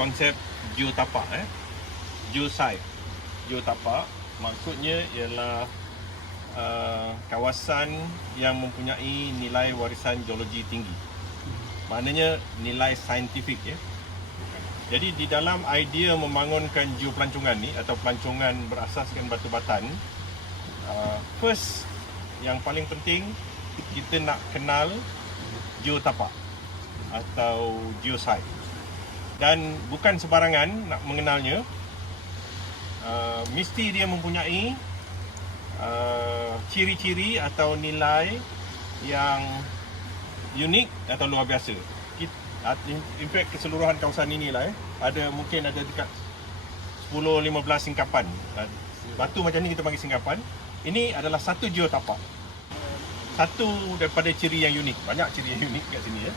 konsep geotapak, geosite. Geotapak maksudnya ialah kawasan yang mempunyai nilai warisan geologi tinggi. Maknanya nilai saintifik, ya. Jadi di dalam idea membangunkan geopelancongan ni atau pelancongan berasaskan batu batan, first yang paling penting kita nak kenal geotapak atau geosite. Dan bukan sebarangan nak mengenalnya, mesti dia mempunyai ciri-ciri atau nilai yang unik atau luar biasa. In fact, keseluruhan kawasan inilah mungkin ada dekat 10-15 singkapan. Batu macam ni kita panggil singkapan. Ini adalah satu geotapak. Satu daripada ciri yang unik. Banyak ciri yang unik kat sini, ya.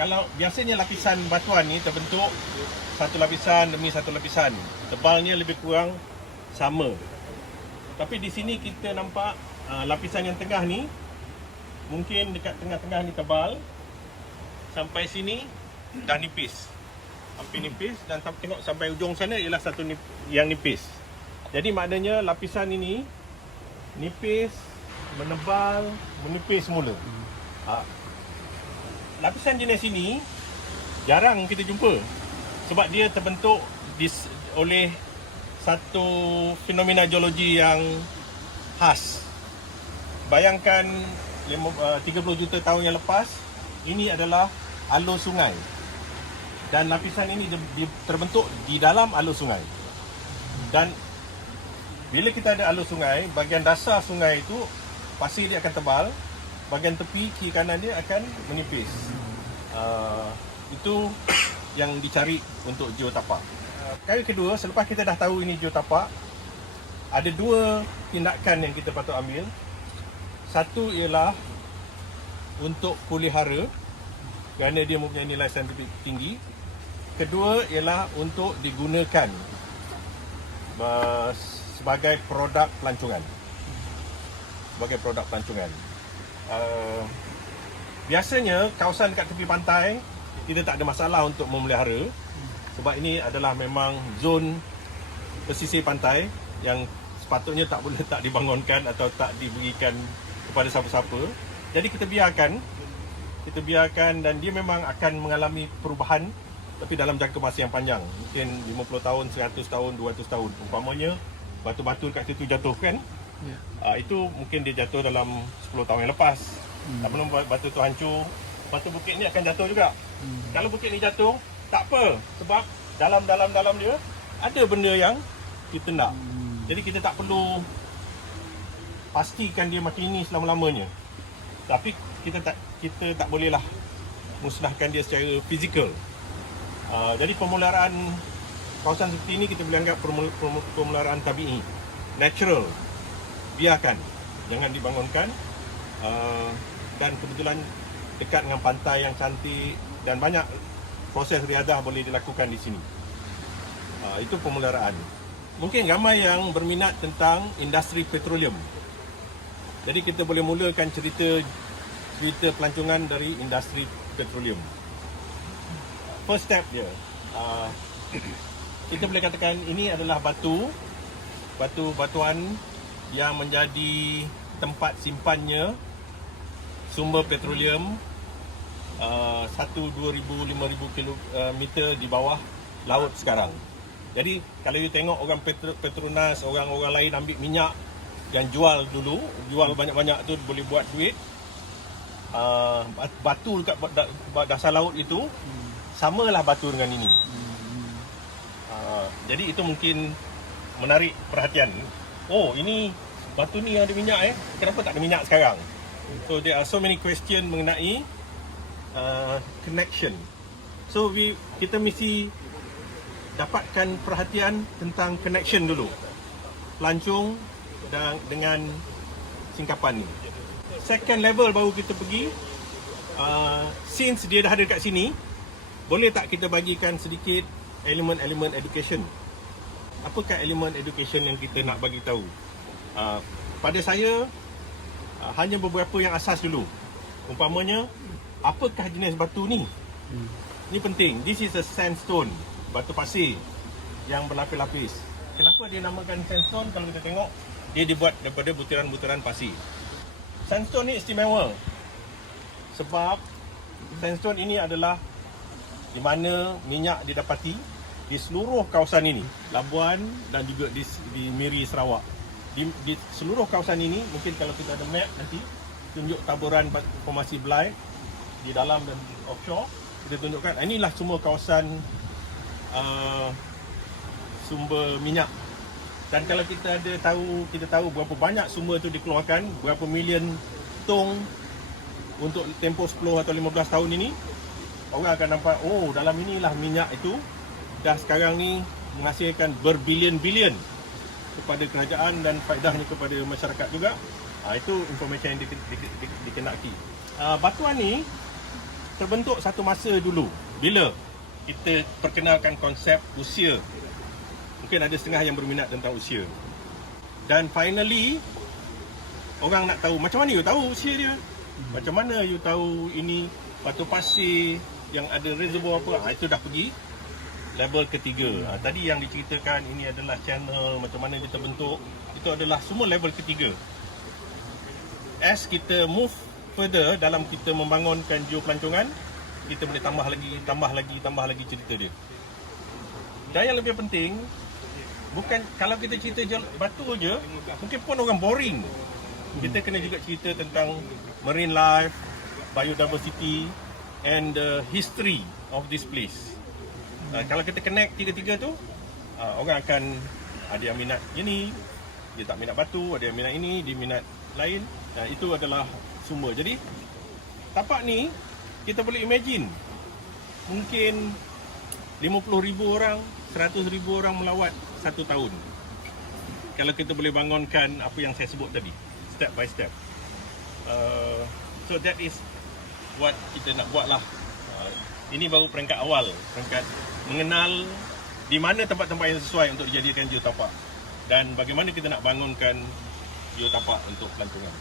Kalau biasanya lapisan batuan ni terbentuk satu lapisan demi satu lapisan. Tebalnya lebih kurang sama. Tapi di sini kita nampak lapisan yang tengah ni, mungkin dekat tengah-tengah ni tebal, sampai sini dah nipis, hampir nipis, dan tengok sampai ujung sana ialah satu yang nipis. Jadi maknanya lapisan ini nipis, menebal, menipis semula. Lapisan jenis ini jarang kita jumpa sebab dia terbentuk oleh satu fenomena geologi yang khas. Bayangkan 30 juta tahun yang lepas, ini adalah alur sungai. Dan lapisan ini terbentuk di dalam alur sungai. Dan bila kita ada alur sungai, bahagian dasar sungai itu pasir dia akan tebal, bahagian tepi kiri kanan dia akan menipis. Itu yang dicari untuk geotapak. Kali kedua, selepas kita dah tahu ini geotapak, ada dua tindakan yang kita patut ambil. Satu ialah untuk pelihara kerana dia mempunyai nilai saintifik tinggi. Kedua ialah untuk digunakan sebagai produk pelancongan. Biasanya kawasan dekat tepi pantai kita tak ada masalah untuk memelihara sebab ini adalah memang zon pesisir pantai yang sepatutnya tak boleh tak dibangunkan atau tak diberikan kepada siapa-siapa. Jadi kita biarkan dan dia memang akan mengalami perubahan tapi dalam jangka masa yang panjang. Mungkin 50 tahun, 100 tahun, 200 tahun. Umpamanya batu-batu kat situ jatuh, kan? Itu mungkin dia jatuh dalam 10 tahun yang lepas. Tak belum batu tu hancur, batu bukit ni akan jatuh juga. Kalau bukit ni jatuh, tak apa sebab dalam dia ada benda yang kita nak. Jadi kita tak perlu pastikan dia macam ini selama-lamanya. Tapi kita tak bolehlah musnahkan dia secara fizikal. Jadi pemeliharaan kawasan seperti ini kita boleh anggap pemeliharaan tabi'i, natural. Biarkan, jangan dibangunkan. Dan kebetulan dekat dengan pantai yang cantik dan banyak proses riadah boleh dilakukan di sini. Itu pemeliharaan. Mungkin ramai yang berminat tentang industri petroleum. Jadi kita boleh mulakan cerita pelancongan dari industri petroleum. First step dia, kita boleh katakan ini adalah batuan yang menjadi tempat simpannya sumber petroleum 1, 2,000, 5,000 kilometer di bawah laut sekarang. Jadi kalau you tengok orang Petronas, orang-orang lain ambil minyak dan jual banyak-banyak tu boleh buat duit. Batu dekat dasar laut itu samalah batu dengan ini. Jadi itu mungkin menarik perhatian. Oh, ini batu ni yang ada minyak, kenapa tak ada minyak sekarang? So there are so many question mengenai connection. So kita mesti dapatkan perhatian tentang connection dulu, pelancong dengan singkapan ni. Second level baru kita pergi, since dia dah ada kat sini, boleh tak kita bagikan sedikit elemen-elemen education? Apakah elemen education yang kita nak bagi tahu? Pada saya, hanya beberapa yang asas dulu. Umpamanya, apakah jenis batu ni? Ini penting. This is a sandstone, batu pasir yang berlapis-lapis. Kenapa dia namakan sandstone? Kalau kita tengok, dia dibuat daripada butiran-butiran pasir. Sandstone ni istimewa sebab sandstone ini adalah di mana minyak didapati di seluruh kawasan ini, Labuan dan juga di Miri Sarawak. Di seluruh kawasan ini, mungkin kalau kita ada map nanti tunjuk taburan formasi belai di dalam dan offshore, kita tunjukkan inilah semua kawasan sumber minyak. Dan kalau kita tahu berapa banyak sumber itu dikeluarkan, berapa million tong untuk tempoh 10 atau 15 tahun ini, orang akan nampak, oh dalam inilah minyak itu dah sekarang ni menghasilkan berbilion-bilion kepada kerajaan dan faedahnya kepada masyarakat juga. Itu informasi yang dikenaki. Batuan ni terbentuk satu masa dulu bila kita perkenalkan konsep usia. Mungkin ada setengah yang berminat tentang usia. Dan finally orang nak tahu macam mana you tahu usia dia? Macam mana you tahu ini batu pasir yang ada reservoir apa? Itu dah pergi level ketiga. Tadi yang diceritakan ini adalah channel, macam mana dia terbentuk, itu adalah semua level ketiga. As kita move further dalam kita membangunkan geopelancongan, kita boleh tambah lagi cerita dia. Dan yang lebih penting, bukan kalau kita cerita batu je, mungkin pun orang boring. Kita kena juga cerita tentang marine life, biodiversity and the history of this place. Kalau kita connect tiga-tiga tu, orang akan ada yang minat ini, dia tak minat batu, ada yang minat ini, dia minat lain. Itu adalah sumber. Jadi tapak ni kita boleh imagine mungkin 50,000 orang, 100,000 orang melawat satu tahun. Kalau kita boleh bangunkan apa yang saya sebut tadi, step by step. So that is what kita nak buat lah. Ini baru peringkat awal, peringkat mengenal di mana tempat-tempat yang sesuai untuk dijadikan geotapak dan bagaimana kita nak bangunkan geotapak untuk pelancongan.